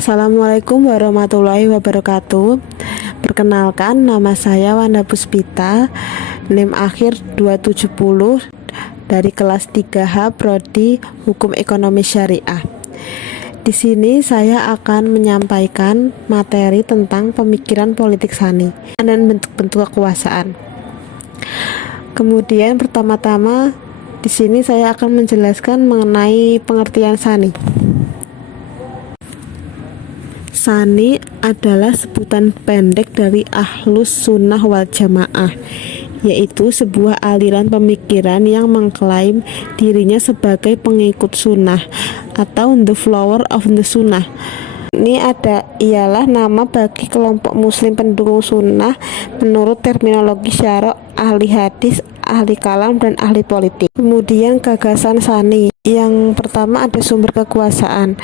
Assalamualaikum warahmatullahi wabarakatuh. Perkenalkan, nama saya Wanda Puspita, NIM akhir 270 dari kelas 3H Prodi Hukum Ekonomi Syariah. Di sini saya akan menyampaikan materi tentang pemikiran politik sani dan bentuk-bentuk kekuasaan. Kemudian pertama-tama di sini saya akan menjelaskan mengenai pengertian sani. Sani adalah sebutan pendek dari Ahlus Sunnah wal Jamaah, yaitu sebuah aliran pemikiran yang mengklaim dirinya sebagai pengikut sunnah atau the follower of the sunnah. Ini ialah nama bagi kelompok muslim pendukung sunnah menurut terminologi syarok, ahli hadis, ahli kalam, dan ahli politik. Kemudian gagasan sani. Yang pertama ada sumber kekuasaan.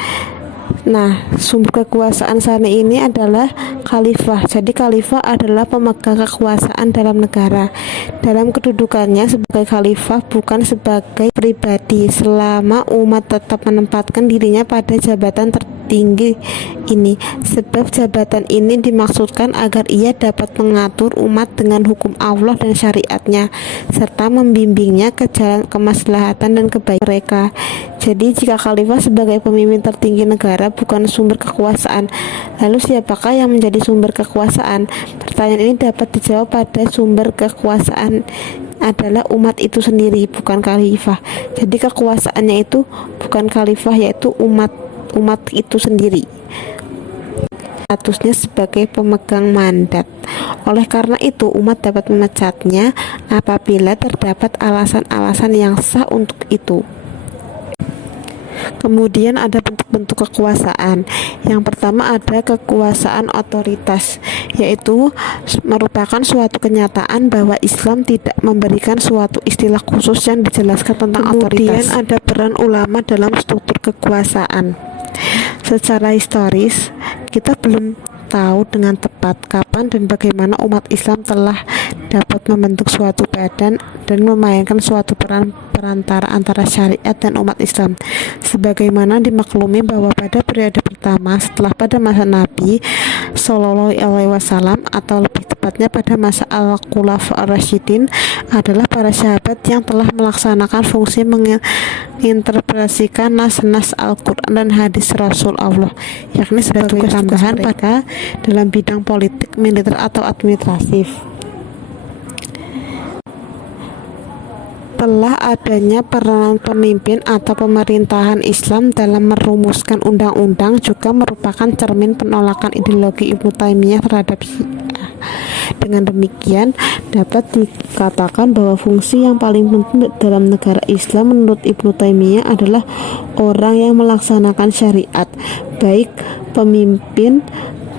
Nah, sumber kekuasaan sani ini adalah khalifah. Jadi khalifah adalah pemegang kekuasaan dalam negara. Dalam kedudukannya sebagai khalifah, bukan sebagai pribadi, selama umat tetap menempatkan dirinya pada jabatan tertinggi ini. Sebab jabatan ini dimaksudkan agar ia dapat mengatur umat dengan hukum Allah dan syariatnya, serta membimbingnya ke jalan kemaslahatan dan kebaikan mereka. Jadi jika khalifah sebagai pemimpin tertinggi negara bukan sumber kekuasaan, lalu siapakah yang menjadi sumber kekuasaan? Pertanyaan ini dapat dijawab pada sumber kekuasaan adalah umat itu sendiri, bukan khalifah. Jadi kekuasaannya itu bukan khalifah, yaitu umat itu sendiri. Statusnya sebagai pemegang mandat. Oleh karena itu, umat dapat memecatnya apabila terdapat alasan-alasan yang sah untuk itu. Kemudian ada bentuk-bentuk kekuasaan. Yang pertama ada kekuasaan otoritas, yaitu merupakan suatu kenyataan bahwa Islam tidak memberikan suatu istilah khusus yang dijelaskan tentang otoritas. Kemudian ada peran ulama dalam struktur kekuasaan. Secara historis, kita belum tahu dengan tepat kapan dan bagaimana umat Islam telah dapat membentuk suatu badan dan memainkan suatu peran perantara antara syariat dan umat Islam. Sebagaimana dimaklumi bahwa pada periode pertama setelah pada masa Nabi Shallallahu Alaihi Wasallam, atau lebih tepatnya pada masa Al-Khulafa Ar-Rasyidin, adalah para sahabat yang telah melaksanakan fungsi menginterpretasikan nas-nas Al-Quran dan hadis Rasul Allah, yakni sebagai tugas tambahan pada dalam bidang politik, militer, atau administratif. Telah adanya peranan pemimpin atau pemerintahan Islam dalam merumuskan undang-undang juga merupakan cermin penolakan ideologi Ibnu Taimiyah terhadap Syiah. Dengan demikian, dapat dikatakan bahwa fungsi yang paling penting dalam negara Islam menurut Ibnu Taimiyah adalah orang yang melaksanakan syariat, baik pemimpin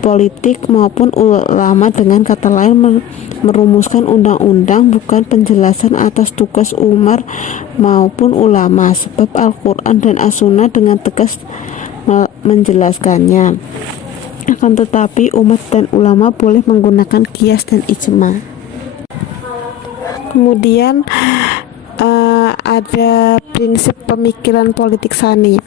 politik maupun ulama. Dengan kata lain, merumuskan undang-undang bukan penjelasan atas tugas Umar maupun ulama, sebab Al-Quran dan As-Sunnah dengan tegas menjelaskannya. Akan tetapi umat dan ulama boleh menggunakan qiyas dan ijma. Kemudian ada prinsip pemikiran politik sani.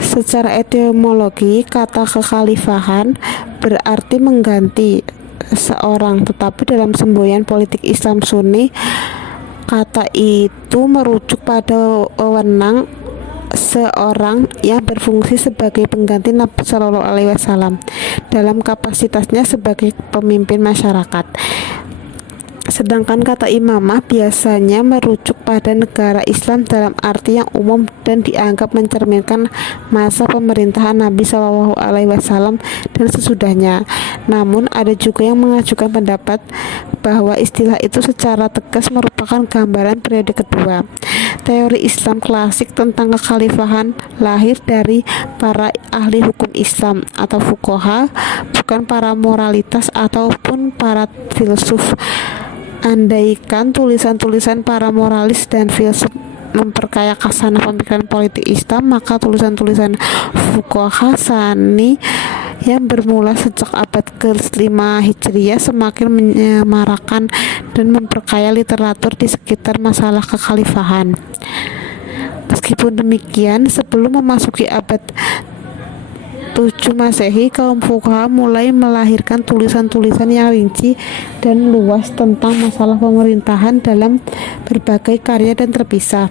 Secara etimologi, kata kekhalifahan berarti mengganti seorang, tetapi dalam semboyan politik Islam Sunni, kata itu merujuk pada wewenang seorang yang berfungsi sebagai pengganti Nabi Shallallahu Alaihi Wasallam dalam kapasitasnya sebagai pemimpin masyarakat. Sedangkan kata imamah biasanya merujuk pada negara Islam dalam arti yang umum dan dianggap mencerminkan masa pemerintahan Nabi Shallallahu Alaihi Wasallam dan sesudahnya. Namun ada juga yang mengajukan pendapat bahwa istilah itu secara tegas merupakan gambaran periode kedua. Teori Islam klasik tentang kekhalifahan lahir dari para ahli hukum Islam atau fuqaha, bukan para moralitas ataupun para filsuf. Andaikan tulisan-tulisan para moralis dan filsuf memperkaya khasanah pemikiran politik Islam, maka tulisan-tulisan fuqaha sani yang bermula sejak abad ke-5 Hijriah semakin menyemarakan dan memperkaya literatur di sekitar masalah kekhalifahan. Meskipun demikian, sebelum memasuki abad Masehi, kaum fuqaha mulai melahirkan tulisan-tulisan yang rinci dan luas tentang masalah pemerintahan dalam berbagai karya dan terpisah.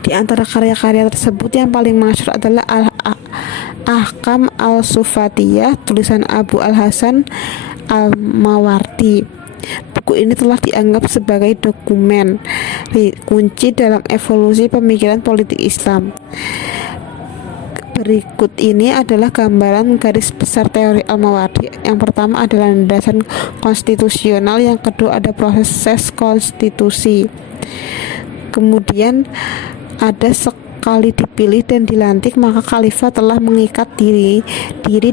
Di antara karya-karya tersebut yang paling masyhur adalah Ahkam al-Sufatiyah, tulisan Abu al-Hasan al-Mawardi. Buku ini telah dianggap sebagai dokumen kunci dalam evolusi pemikiran politik Islam. Berikut ini adalah gambaran garis besar teori Al-Mawardi. Yang pertama adalah landasan konstitusional, yang kedua ada proses konstitusi. Kemudian ada sekali dipilih dan dilantik, maka khalifah telah mengikat diri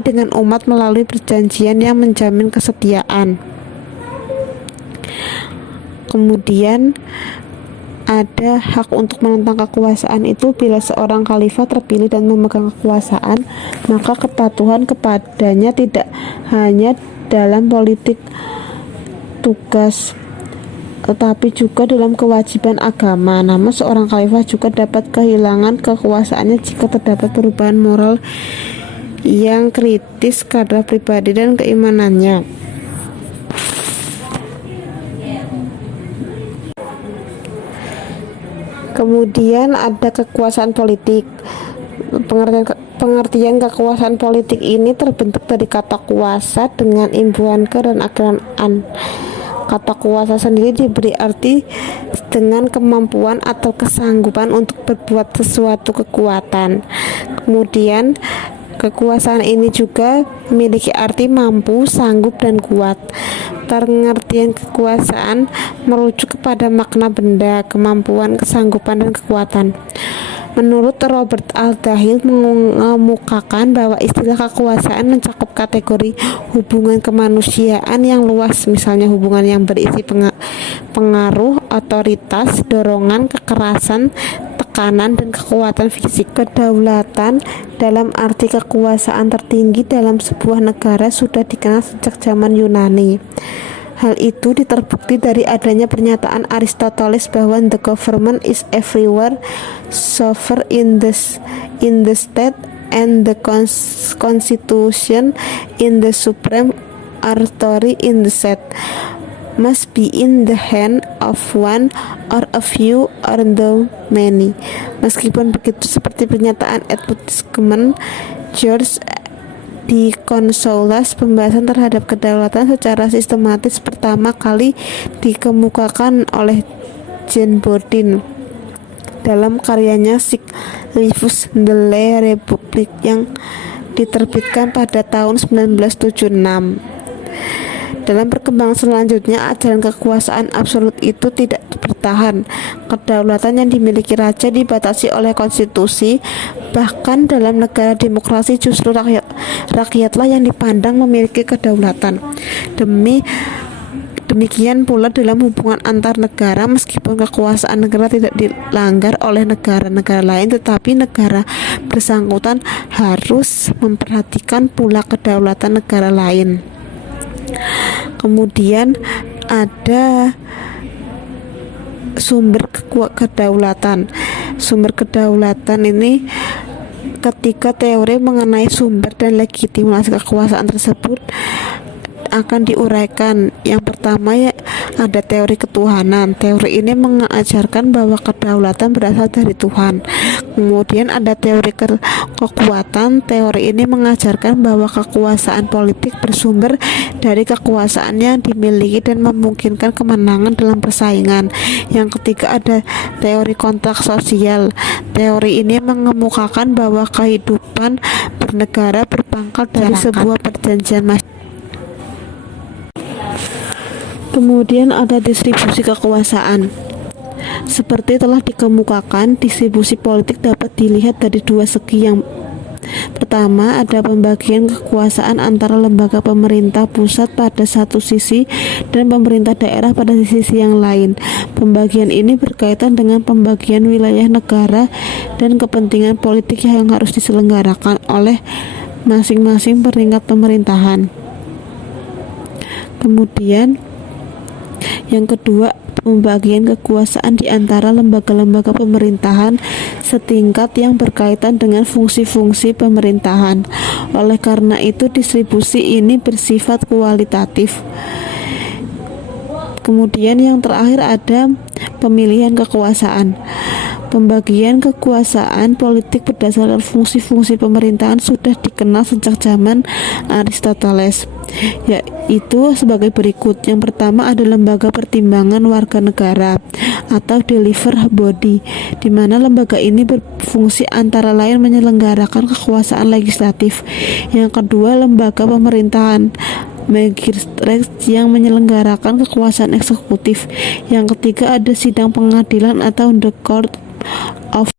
dengan umat melalui perjanjian yang menjamin kesetiaan. Kemudian ada hak untuk menentang kekuasaan itu bila seorang khalifah terpilih dan memegang kekuasaan, maka kepatuhan kepadanya tidak hanya dalam politik tugas tetapi juga dalam kewajiban agama. Namun seorang khalifah juga dapat kehilangan kekuasaannya jika terdapat perubahan moral yang kritis kadar pribadi dan keimanannya. Kemudian ada kekuasaan politik. Pengertian kekuasaan politik ini terbentuk dari kata kuasa dengan imbuhan ke dan akhiran an. Kata kuasa sendiri diberi arti dengan kemampuan atau kesanggupan untuk berbuat sesuatu kekuatan. Kemudian kekuasaan ini juga memiliki arti mampu, sanggup, dan kuat. Pengertian kekuasaan merujuk kepada makna benda, kemampuan, kesanggupan, dan kekuatan. Menurut Robert Al-Dahil mengemukakan bahwa istilah kekuasaan mencakup kategori hubungan kemanusiaan yang luas, misalnya hubungan yang berisi pengaruh, otoritas, dorongan, kekerasan, tekanan, dan kekuatan fisik. Kedaulatan dalam arti kekuasaan tertinggi dalam sebuah negara sudah dikenal sejak zaman Yunani. Hal itu terbukti dari adanya pernyataan Aristoteles bahwa the government is everywhere, sovereign in the state, and the constitution in the supreme authority in the state must be in the hand of one or a few or the many. Meskipun begitu, seperti pernyataan Edmund George di Consolas, pembahasan terhadap kedaulatan secara sistematis pertama kali dikemukakan oleh Jean Bodin dalam karyanya Sisyphus de la République yang diterbitkan pada tahun 1976. Dalam perkembangan selanjutnya, ajaran kekuasaan absolut itu tidak bertahan. Kedaulatan yang dimiliki raja dibatasi oleh konstitusi. Bahkan dalam negara demokrasi justru rakyatlah yang dipandang memiliki kedaulatan. Demikian pula dalam hubungan antar negara, meskipun kekuasaan negara tidak dilanggar oleh negara-negara lain, tetapi negara bersangkutan harus memperhatikan pula kedaulatan negara lain. Kemudian ada sumber kedaulatan. Sumber kedaulatan ini ketika teori mengenai sumber dan legitimasi kekuasaan tersebut akan diuraikan. Yang pertama ada teori ketuhanan. Teori ini mengajarkan bahwa kedaulatan berasal dari Tuhan. Kemudian ada teori kekuatan. Teori ini mengajarkan bahwa kekuasaan politik bersumber dari kekuasaan yang dimiliki dan memungkinkan kemenangan dalam persaingan. Yang ketiga ada teori kontrak sosial. Teori ini mengemukakan bahwa kehidupan bernegara berpangkal dari sebuah perjanjian masyarakat. Kemudian ada distribusi kekuasaan. Seperti telah dikemukakan, distribusi politik dapat dilihat dari dua segi. Yang pertama ada pembagian kekuasaan antara lembaga pemerintah pusat pada satu sisi dan pemerintah daerah pada sisi yang lain. Pembagian ini berkaitan dengan pembagian wilayah negara dan kepentingan politik yang harus diselenggarakan oleh masing-masing peringkat pemerintahan. Kemudian yang kedua, pembagian kekuasaan di antara lembaga-lembaga pemerintahan setingkat yang berkaitan dengan fungsi-fungsi pemerintahan. Oleh karena itu, distribusi ini bersifat kualitatif. Kemudian yang terakhir ada pemilihan kekuasaan. Pembagian kekuasaan politik berdasarkan fungsi-fungsi pemerintahan sudah dikenal sejak zaman Aristoteles, yaitu sebagai berikut. Yang pertama ada lembaga pertimbangan warga negara atau deliver body, di mana lembaga ini berfungsi antara lain menyelenggarakan kekuasaan legislatif. Yang kedua, lembaga pemerintahan magistrate yang menyelenggarakan kekuasaan eksekutif. Yang ketiga ada sidang pengadilan atau the court of